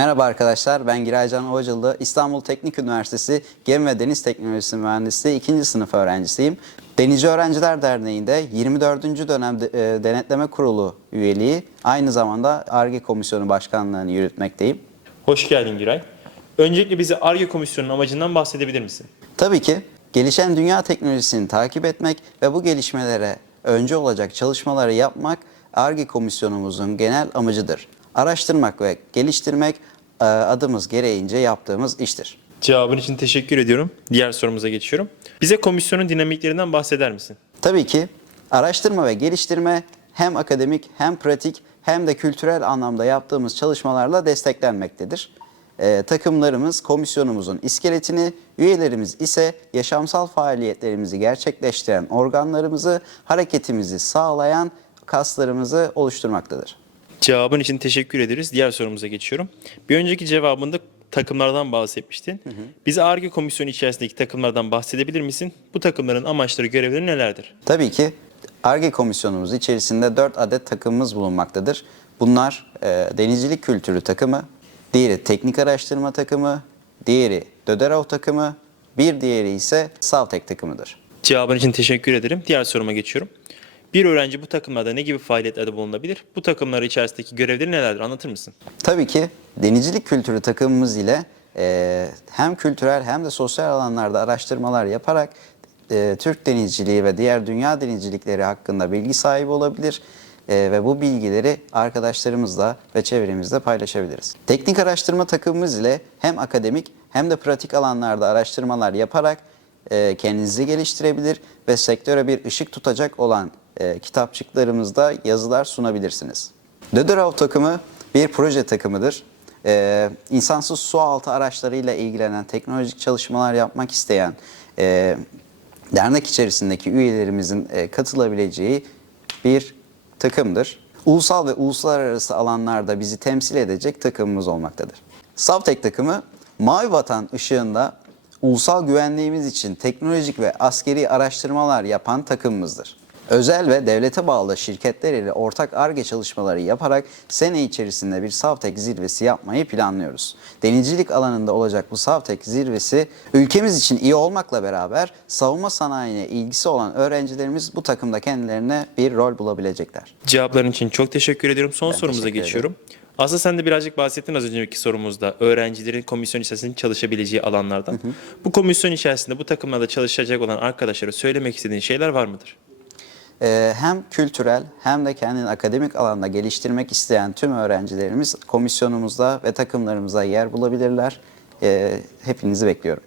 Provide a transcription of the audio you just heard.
Merhaba arkadaşlar, ben Giraycan Ovacılı, İstanbul Teknik Üniversitesi Gemi ve Deniz Teknolojisi Mühendisliği 2. sınıf öğrencisiyim. Denizci Öğrenciler Derneği'nde 24. dönem e, denetleme kurulu üyeliği, aynı zamanda ARGE Komisyonu Başkanlığı'nı yürütmekteyim. Hoş geldin Giray. Öncelikle bize ARGE komisyonunun amacından bahsedebilir misin? Tabii ki gelişen dünya teknolojisini takip etmek ve bu gelişmelere önce olacak çalışmaları yapmak ARGE Komisyonumuzun genel amacıdır. Araştırmak ve geliştirmek e, adımız gereğince yaptığımız iştir. Cevabın için teşekkür ediyorum. Diğer sorumuza geçiyorum. Bize komisyonun dinamiklerinden bahseder misin? Tabii ki araştırma ve geliştirme hem akademik hem pratik hem de kültürel anlamda yaptığımız çalışmalarla desteklenmektedir. Ee, takımlarımız komisyonumuzun iskeletini, üyelerimiz ise yaşamsal faaliyetlerimizi gerçekleştiren organlarımızı, hareketimizi sağlayan kaslarımızı oluşturmaktadır. Cevabın için teşekkür ederiz. Diğer sorumuza geçiyorum. Bir önceki cevabında takımlardan bahsetmiştin. Bize ARGE komisyonu içerisindeki takımlardan bahsedebilir misin? Bu takımların amaçları, görevleri nelerdir? Tabii ki ARGE komisyonumuz içerisinde 4 adet takımımız bulunmaktadır. Bunlar e, denizcilik kültürü takımı, diğeri teknik araştırma takımı, diğeri Döderov takımı, bir diğeri ise Savtek takımıdır. Cevabın için teşekkür ederim. Diğer soruma geçiyorum. Bir öğrenci bu takımlarda ne gibi faaliyetlerde bulunabilir? Bu takımlar içerisindeki görevleri nelerdir? Anlatır mısın? Tabii ki denizcilik kültürü takımımız ile e, hem kültürel hem de sosyal alanlarda araştırmalar yaparak e, Türk denizciliği ve diğer dünya denizcilikleri hakkında bilgi sahibi olabilir e, ve bu bilgileri arkadaşlarımızla ve çevremizde paylaşabiliriz. Teknik araştırma takımımız ile hem akademik hem de pratik alanlarda araştırmalar yaparak e, kendinizi geliştirebilir ve sektöre bir ışık tutacak olan e, kitapçıklarımızda yazılar sunabilirsiniz. Döderov takımı bir proje takımıdır. Ee, insansız su altı araçlarıyla ilgilenen teknolojik çalışmalar yapmak isteyen e, dernek içerisindeki üyelerimizin e, katılabileceği bir takımdır. Ulusal ve uluslararası alanlarda bizi temsil edecek takımımız olmaktadır. Savtek takımı Mavi Vatan ışığında ulusal güvenliğimiz için teknolojik ve askeri araştırmalar yapan takımımızdır. Özel ve devlete bağlı şirketler ile ortak ARGE çalışmaları yaparak sene içerisinde bir Savtek zirvesi yapmayı planlıyoruz. Denizcilik alanında olacak bu Savtek zirvesi ülkemiz için iyi olmakla beraber savunma sanayine ilgisi olan öğrencilerimiz bu takımda kendilerine bir rol bulabilecekler. Cevapların için çok teşekkür ediyorum. Son Ben sorumuza geçiyorum. Aslında sen de birazcık bahsettin az önceki sorumuzda. Öğrencilerin komisyon içerisinde çalışabileceği alanlardan. Bu komisyon içerisinde bu takımlarda çalışacak olan arkadaşlara söylemek istediğin şeyler var mıdır? Ee, hem kültürel hem de kendini akademik alanda geliştirmek isteyen tüm öğrencilerimiz komisyonumuzda ve takımlarımızda yer bulabilirler. Ee, hepinizi bekliyorum.